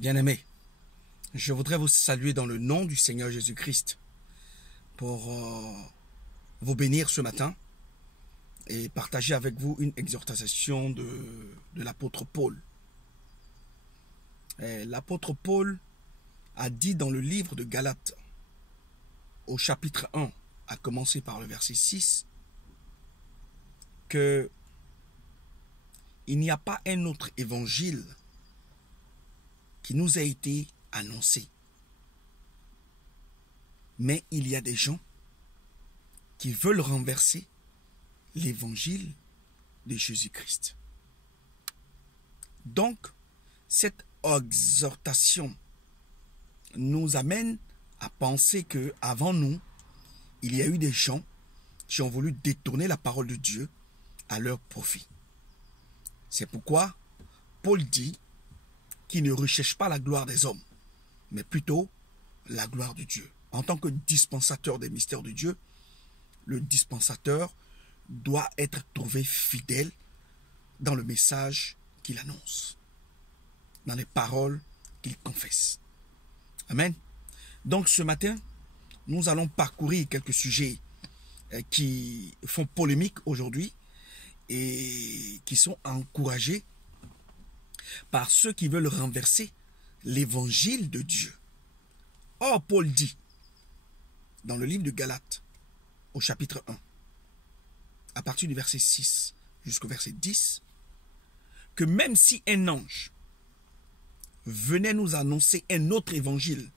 Bien-aimés, je voudrais vous saluer dans le nom du Seigneur Jésus-Christ pour vous bénir ce matin et partager avec vous une exhortation de l'apôtre Paul. L'apôtre Paul a dit dans le livre de Galates, au chapitre 1, à commencer par le verset 6, que il n'y a pas un autre évangile qui nous a été annoncé. Mais il y a des gens qui veulent renverser l'évangile de Jésus-Christ. Donc, cette exhortation nous amène à penser que avant nous, il y a eu des gens qui ont voulu détourner la parole de Dieu à leur profit. C'est pourquoi Paul dit qu'il ne recherche pas la gloire des hommes, mais plutôt la gloire de Dieu. En tant que dispensateur des mystères de Dieu, le dispensateur doit être trouvé fidèle dans le message qu'il annonce, dans les paroles qu'il confesse. Amen. Donc ce matin, nous allons parcourir quelques sujets qui font polémique aujourd'hui et qui sont encouragés par ceux qui veulent renverser l'évangile de Dieu. Or, Paul dit, dans le livre de Galates, au chapitre 1, à partir du verset 6 jusqu'au verset 10, que même si un ange venait nous annoncer un autre évangile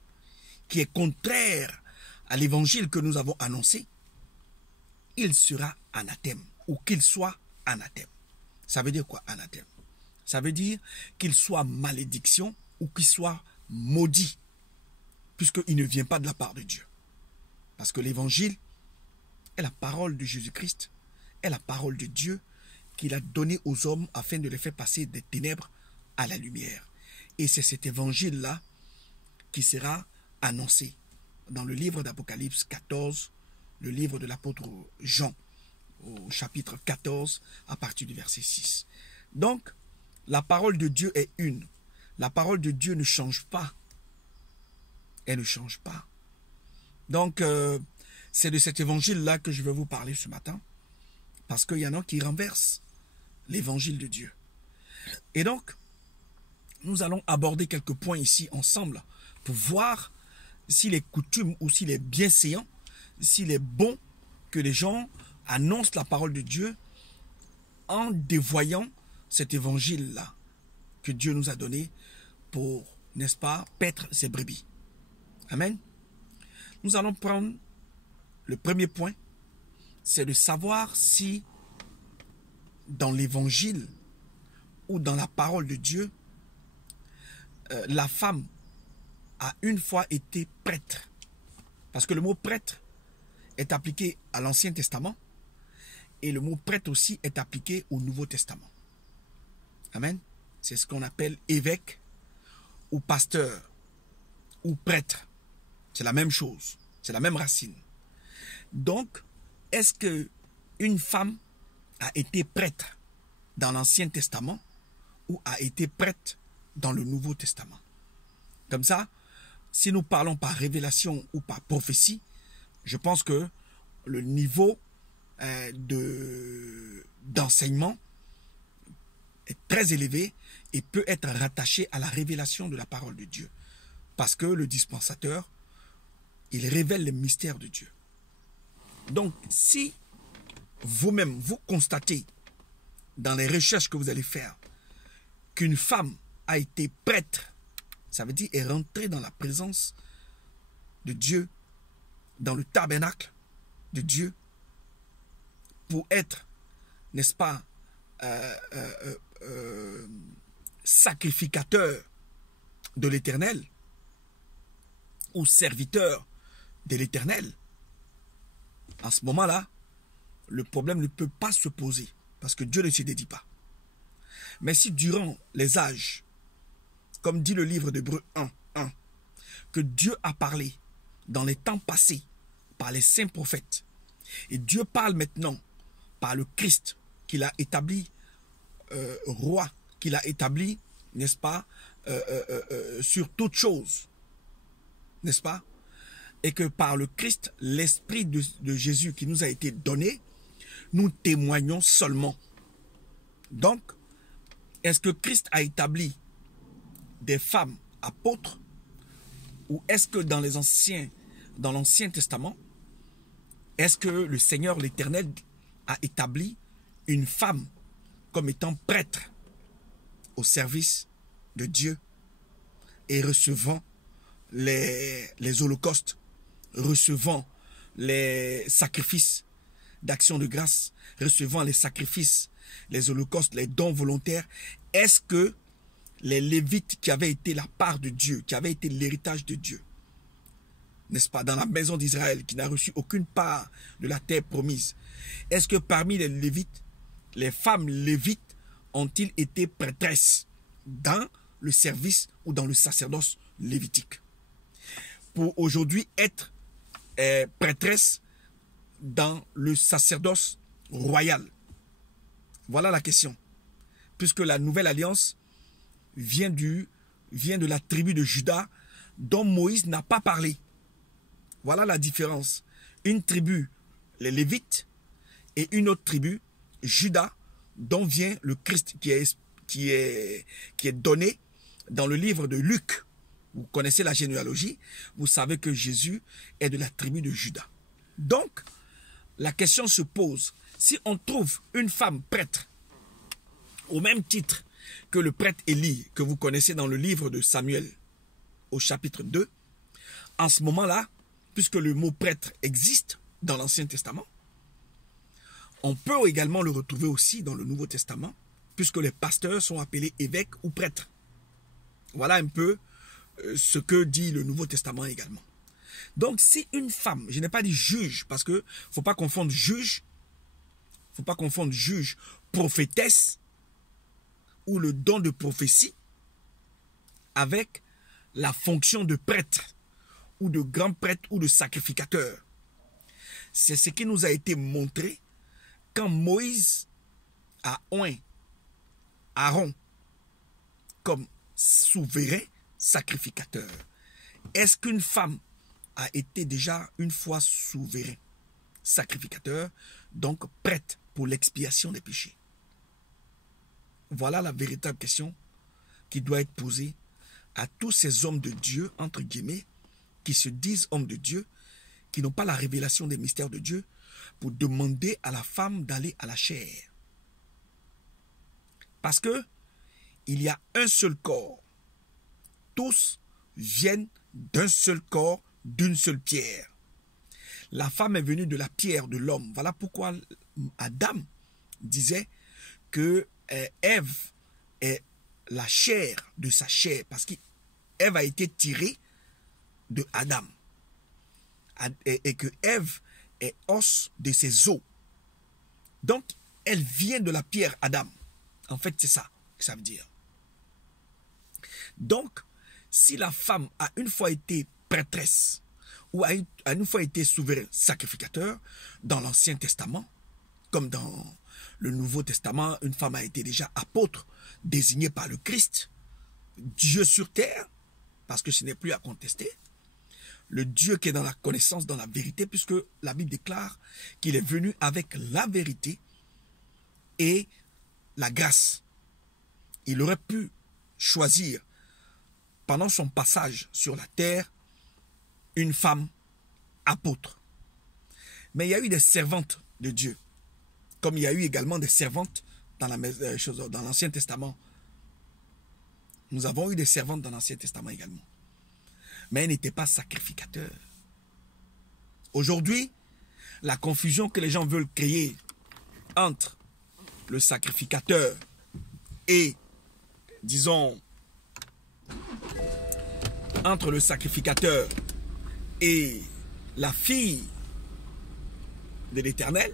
qui est contraire à l'évangile que nous avons annoncé, il sera anathème, ou qu'il soit anathème. Ça veut dire quoi, anathème? Ça veut dire qu'il soit malédiction ou qu'il soit maudit, puisqu'il ne vient pas de la part de Dieu. Parce que l'évangile est la parole de Jésus-Christ, est la parole de Dieu qu'il a donnée aux hommes afin de les faire passer des ténèbres à la lumière. Et c'est cet évangile-là qui sera annoncé dans le livre d'Apocalypse 14, le livre de l'apôtre Jean, au chapitre 14, à partir du verset 6. Donc, la parole de Dieu est une. La parole de Dieu ne change pas. Elle ne change pas. Donc, c'est de cet évangile-là que je vais vous parler ce matin. Parce qu'il y en a qui renversent l'évangile de Dieu. Et donc, nous allons aborder quelques points ici ensemble pour voir s'il est coutume ou s'il est bienséant, s'il est bon que les gens annoncent la parole de Dieu en dévoyant cet évangile-là que Dieu nous a donné pour, n'est-ce pas, paître ses brebis. Amen. Nous allons prendre le premier point, c'est de savoir si dans l'évangile ou dans la parole de Dieu, la femme a une fois été prêtre. Parce que le mot prêtre est appliqué à l'Ancien Testament et le mot prêtre aussi est appliqué au Nouveau Testament. Amen. C'est ce qu'on appelle évêque ou pasteur ou prêtre. C'est la même chose. C'est la même racine. Donc, est-ce que une femme a été prêtre dans l'Ancien Testament ou a été prêtre dans le Nouveau Testament? Comme ça, si nous parlons par révélation ou par prophétie, je pense que le niveau d'enseignement est très élevé et peut être rattaché à la révélation de la parole de Dieu. Parce que le dispensateur, il révèle les mystères de Dieu. Donc, si vous-même, vous constatez dans les recherches que vous allez faire qu'une femme a été prêtre, ça veut dire est rentrée dans la présence de Dieu, dans le tabernacle de Dieu, pour être, n'est-ce pas, sacrificateur de l'Éternel ou serviteur de l'Éternel, en ce moment-là, le problème ne peut pas se poser parce que Dieu ne se dédie pas. Mais si durant les âges, comme dit le livre d'Hébreux 1, que Dieu a parlé dans les temps passés par les saints prophètes, et Dieu parle maintenant par le Christ qu'il a établi roi, qu'il a établi, n'est-ce pas, sur toute chose, n'est-ce pas? Et que par le Christ, l'Esprit de Jésus qui nous a été donné, nous témoignons seulement. Donc, est-ce que Christ a établi des femmes apôtres, ou est-ce que dans l'Ancien Testament, est-ce que le Seigneur l'Éternel a établi une femme comme étant prêtre au service de Dieu et recevant les holocaustes, recevant les sacrifices d'action de grâce, recevant les sacrifices, les holocaustes, les dons volontaires? Est-ce que les Lévites qui avaient été la part de Dieu, qui avaient été l'héritage de Dieu, n'est-ce pas, dans la maison d'Israël, qui n'a reçu aucune part de la terre promise, est-ce que parmi les Lévites, les femmes lévites ont-ils été prêtresses dans le service ou dans le sacerdoce lévitique? Pour aujourd'hui être prêtresse dans le sacerdoce royal? Voilà la question. Puisque la nouvelle alliance vient de la tribu de Juda, dont Moïse n'a pas parlé. Voilà la différence. Une tribu, les Lévites, et une autre tribu, Juda, dont vient le Christ qui est donné dans le livre de Luc. Vous connaissez la généalogie, vous savez que Jésus est de la tribu de Juda. Donc, la question se pose, si on trouve une femme prêtre, au même titre que le prêtre Élie, que vous connaissez dans le livre de Samuel, au chapitre 2, en ce moment-là, puisque le mot prêtre existe dans l'Ancien Testament, on peut également le retrouver aussi dans le Nouveau Testament, puisque les pasteurs sont appelés évêques ou prêtres. Voilà un peu ce que dit le Nouveau Testament également. Donc, si une femme, je n'ai pas dit juge, parce que faut pas confondre juge, prophétesse, ou le don de prophétie, avec la fonction de prêtre, ou de grand prêtre, ou de sacrificateur. C'est ce qui nous a été montré quand Moïse a oint Aaron comme souverain sacrificateur. Est-ce qu'une femme a été déjà une fois souverain sacrificateur, donc prête pour l'expiation des péchés? Voilà la véritable question qui doit être posée à tous ces hommes de Dieu, entre guillemets, qui se disent hommes de Dieu, qui n'ont pas la révélation des mystères de Dieu, pour demander à la femme d'aller à la chair. Parce que il y a un seul corps. Tous viennent d'un seul corps, d'une seule pierre. La femme est venue de la pierre de l'homme. Voilà pourquoi Adam disait que Ève est la chair de sa chair, parce qu'Ève a été tirée de Adam. Et que Ève est os de ses os. Donc, elle vient de la pierre Adam. En fait, c'est ça que ça veut dire. Donc, si la femme a une fois été prêtresse ou a une fois été souverain sacrificateur dans l'Ancien Testament, comme dans le Nouveau Testament, une femme a été déjà apôtre désignée par le Christ, Dieu sur terre, parce que ce n'est plus à contester, le Dieu qui est dans la connaissance, dans la vérité, puisque la Bible déclare qu'il est venu avec la vérité et la grâce. Il aurait pu choisir, pendant son passage sur la terre, une femme apôtre. Mais il y a eu des servantes de Dieu, comme il y a eu également des servantes dans l'Ancien Testament. Nous avons eu des servantes dans l'Ancien Testament également. Mais elles n'étaient pas sacrificateurs. Aujourd'hui, la confusion que les gens veulent créer entre le sacrificateur et, disons, entre le sacrificateur et la fille de l'Éternel,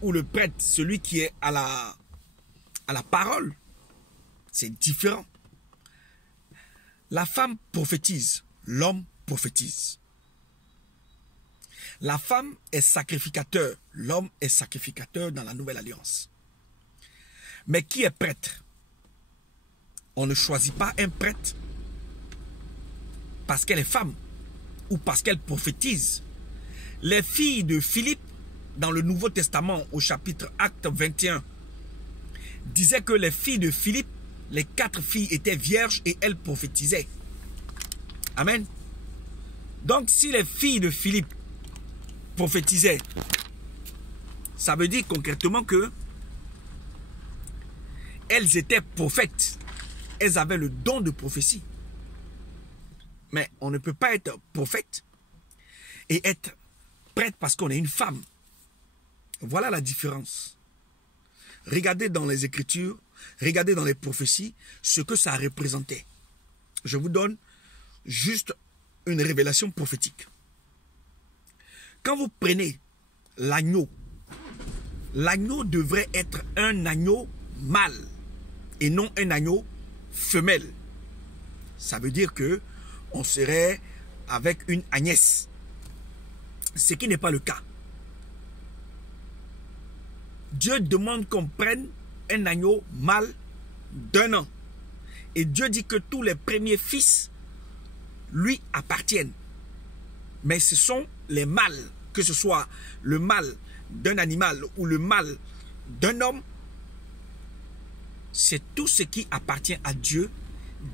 ou le prêtre, celui qui est à la parole, c'est différent. La femme prophétise, l'homme prophétise. La femme est sacrificateur, l'homme est sacrificateur dans la nouvelle alliance. Mais qui est prêtre? On ne choisit pas un prêtre parce qu'elle est femme ou parce qu'elle prophétise. Les filles de Philippe, dans le Nouveau Testament, au chapitre Acte 21, disaient que les filles de Philippe, les 4 filles étaient vierges et elles prophétisaient. Amen. Donc, si les filles de Philippe prophétisaient, ça veut dire concrètement que elles étaient prophètes. Elles avaient le don de prophétie. Mais on ne peut pas être prophète et être prêtre parce qu'on est une femme. Voilà la différence. Regardez dans les Écritures, regardez dans les prophéties ce que ça représentait. Je vous donne juste une révélation prophétique. Quand vous prenez l'agneau, l'agneau devrait être un agneau mâle et non un agneau femelle. Ça veut dire que on serait avec une agnesse, ce qui n'est pas le cas. Dieu demande qu'on prenne un agneau mâle d'1 an. Et Dieu dit que tous les premiers fils lui appartiennent. Mais ce sont les mâles, que ce soit le mâle d'un animal ou le mâle d'un homme, c'est tout ce qui appartient à Dieu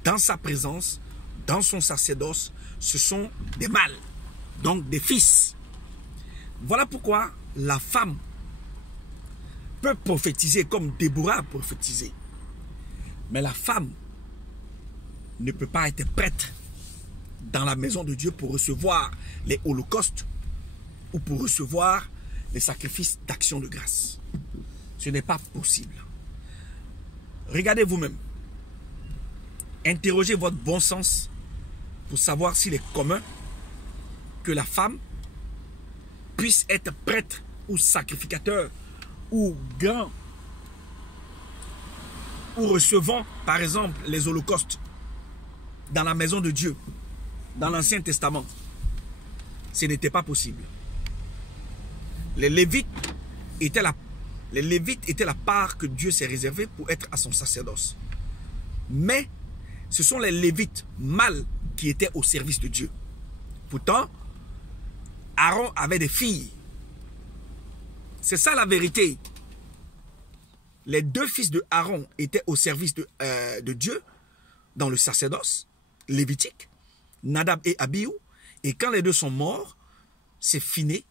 dans sa présence, dans son sacerdoce. Ce sont des mâles, donc des fils. Voilà pourquoi la femme peut prophétiser comme Déborah a prophétisé. Mais la femme ne peut pas être prête dans la maison de Dieu pour recevoir les holocaustes ou pour recevoir les sacrifices d'action de grâce. Ce n'est pas possible. Regardez vous-même. Interrogez votre bon sens pour savoir s'il est commun que la femme puisse être prêtre ou sacrificateur ou grand ou recevant par exemple les holocaustes dans la maison de Dieu, dans l'Ancien Testament. Ce n'était pas possible. Les Lévites étaient la part que Dieu s'est réservée pour être à son sacerdoce. Mais ce sont les Lévites mâles qui étaient au service de Dieu. Pourtant, Aaron avait des filles. C'est ça la vérité. Les 2 fils de Aaron étaient au service de Dieu dans le sacerdoce lévitique, Nadab et Abihu. Et quand les 2 sont morts, c'est Phiné,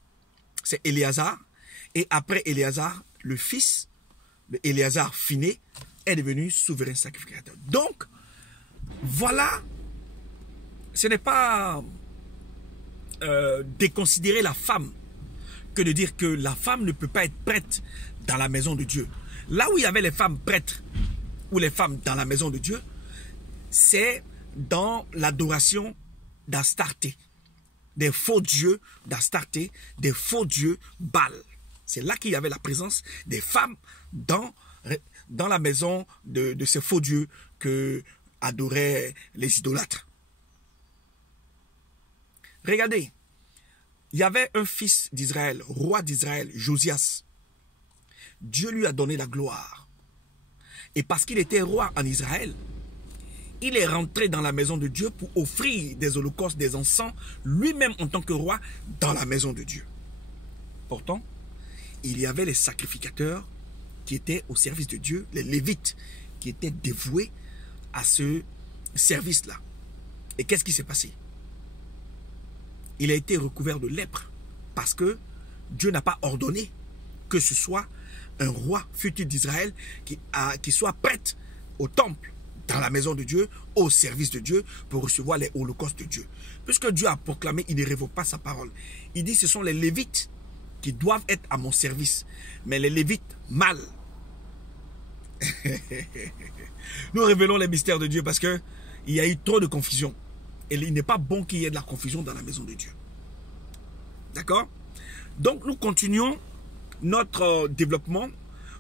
c'est Éléazar. Et après Éléazar, le fils de Éléazar, Phiné, est devenu souverain sacrificateur. Donc, voilà, ce n'est pas déconsidérer la femme que de dire que la femme ne peut pas être prête dans la maison de Dieu. Là où il y avait les femmes prêtres ou les femmes dans la maison de Dieu, c'est dans l'adoration d'Astarté, des faux dieux d'Astarté, des faux dieux Baal. C'est là qu'il y avait la présence des femmes dans la maison de ces faux dieux que adoraient les idolâtres. Regardez, il y avait un fils d'Israël, roi d'Israël, Josias. Dieu lui a donné la gloire. Et parce qu'il était roi en Israël, il est rentré dans la maison de Dieu pour offrir des holocaustes, des encens, lui-même en tant que roi, dans la maison de Dieu. Pourtant, il y avait les sacrificateurs qui étaient au service de Dieu, les Lévites, qui étaient dévoués à ce service-là. Et qu'est-ce qui s'est passé? Il a été recouvert de lèpre parce que Dieu n'a pas ordonné que ce soit un roi futur d'Israël qui soit prêtre au temple, dans la maison de Dieu, au service de Dieu, pour recevoir les holocaustes de Dieu. Puisque Dieu a proclamé, il ne révoque pas sa parole. Il dit, ce sont les Lévites qui doivent être à mon service. Mais les Lévites mâles. Nous révélons les mystères de Dieu parce qu'il y a eu trop de confusion. Et il n'est pas bon qu'il y ait de la confusion dans la maison de Dieu. D'accord? Donc nous continuons notre développement.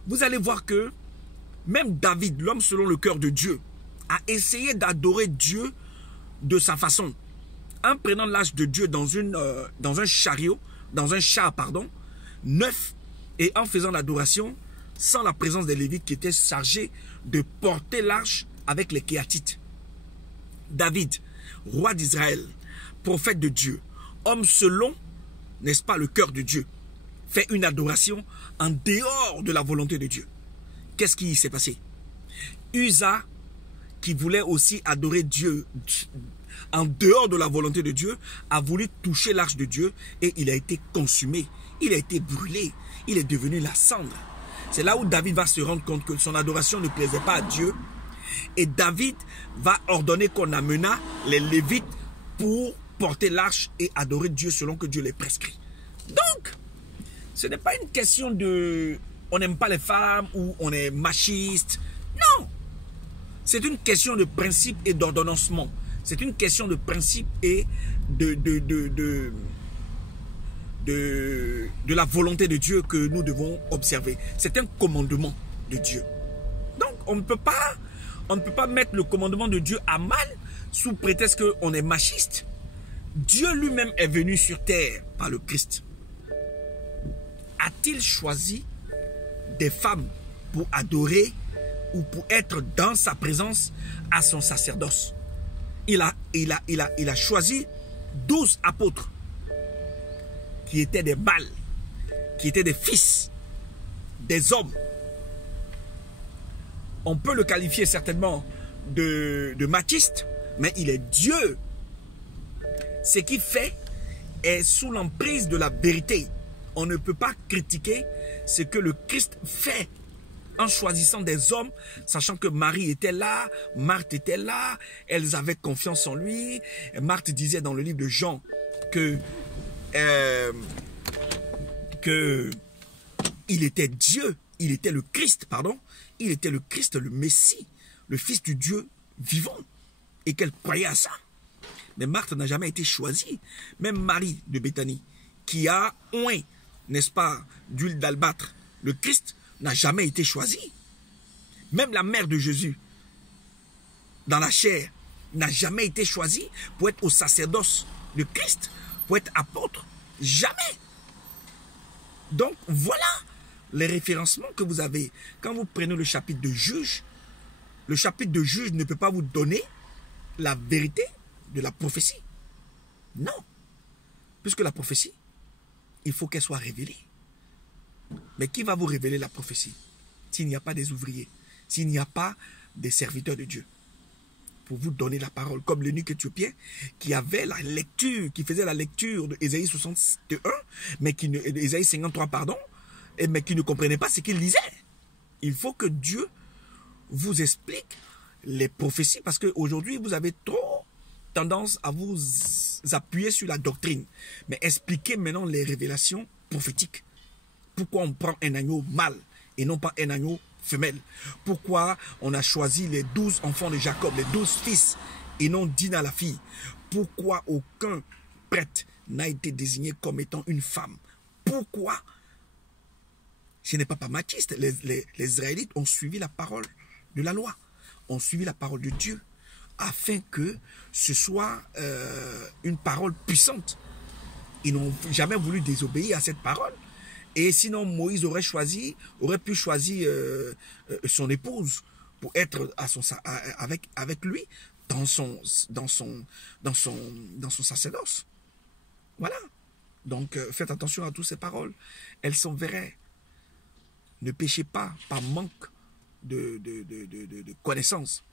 Vous allez voir que même David, l'homme selon le cœur de Dieu, a essayé d'adorer Dieu de sa façon. En prenant l'âge de Dieu dans un chariot, neuf, et en faisant l'adoration sans la présence des Lévites qui étaient chargés de porter l'arche avec les Kéatites. David, roi d'Israël, prophète de Dieu, homme selon, n'est-ce pas, le cœur de Dieu, fait une adoration en dehors de la volonté de Dieu. Qu'est-ce qui s'est passé? Uza, qui voulait aussi adorer Dieu en dehors de la volonté de Dieu, a voulu toucher l'arche de Dieu et il a été consumé, il a été brûlé, il est devenu la cendre. C'est là où David va se rendre compte que son adoration ne plaisait pas à Dieu. Et David va ordonner qu'on amena les Lévites pour porter l'arche et adorer Dieu selon que Dieu les prescrit. Donc, ce n'est pas une question de on n'aime pas les femmes ou on est machiste. Non! C'est une question de principe et d'ordonnancement. C'est une question de principe et de la volonté de Dieu que nous devons observer. C'est un commandement de Dieu. Donc, on ne peut pas mettre le commandement de Dieu à mal sous prétexte qu'on est machiste. Dieu lui-même est venu sur terre par le Christ. A-t-il choisi des femmes pour adorer ou pour être dans sa présence à son sacerdoce? Il a choisi 12 apôtres qui étaient des mâles, qui étaient des fils, des hommes. On peut le qualifier certainement de machiste, mais il est Dieu. Ce qu'il fait est sous l'emprise de la vérité. On ne peut pas critiquer ce que le Christ fait en choisissant des hommes, sachant que Marie était là, Marthe était là, elles avaient confiance en lui. Marthe disait dans le livre de Jean que il était Dieu, il était le Christ, pardon, il était le Christ, le Messie, le Fils du Dieu vivant, et qu'elle croyait à ça. Mais Marthe n'a jamais été choisie. Même Marie de Béthanie, qui a oint, n'est-ce pas, d'huile d'albâtre, le Christ, n'a jamais été choisie. Même la mère de Jésus, dans la chair, n'a jamais été choisie pour être au sacerdoce de Christ, pour être apôtre. Jamais. Donc, voilà les référencements que vous avez. Quand vous prenez le chapitre de Juge, le chapitre de Juge ne peut pas vous donner la vérité de la prophétie. Non. Puisque la prophétie, il faut qu'elle soit révélée. Mais qui va vous révéler la prophétie s'il n'y a pas des ouvriers, s'il n'y a pas des serviteurs de Dieu pour vous donner la parole, comme l'eunuque éthiopien qui avait la lecture, qui faisait la lecture de Ésaïe 61, mais qui ne, Ésaïe 53, pardon, mais qui ne comprenait pas ce qu'il lisait. Il faut que Dieu vous explique les prophéties, parce qu'aujourd'hui, vous avez trop tendance à vous appuyer sur la doctrine. Mais expliquez maintenant les révélations prophétiques. Pourquoi on prend un agneau mâle et non pas un agneau femelle? Pourquoi on a choisi les 12 enfants de Jacob, les 12 fils, et non Dina la fille? Pourquoi aucun prêtre n'a été désigné comme étant une femme? Pourquoi? Ce n'est pas par machiste. Les Israélites ont suivi la parole de la loi, ont suivi la parole de Dieu, afin que ce soit une parole puissante. Ils n'ont jamais voulu désobéir à cette parole. Et sinon, Moïse aurait pu choisir son épouse pour être avec lui dans son sacerdoce. Voilà. Donc, faites attention à toutes ces paroles. Elles sont vraies. Ne péchez pas par manque de connaissances.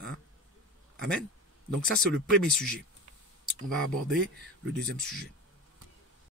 Hein? Amen. Donc ça, c'est le premier sujet. On va aborder le deuxième sujet.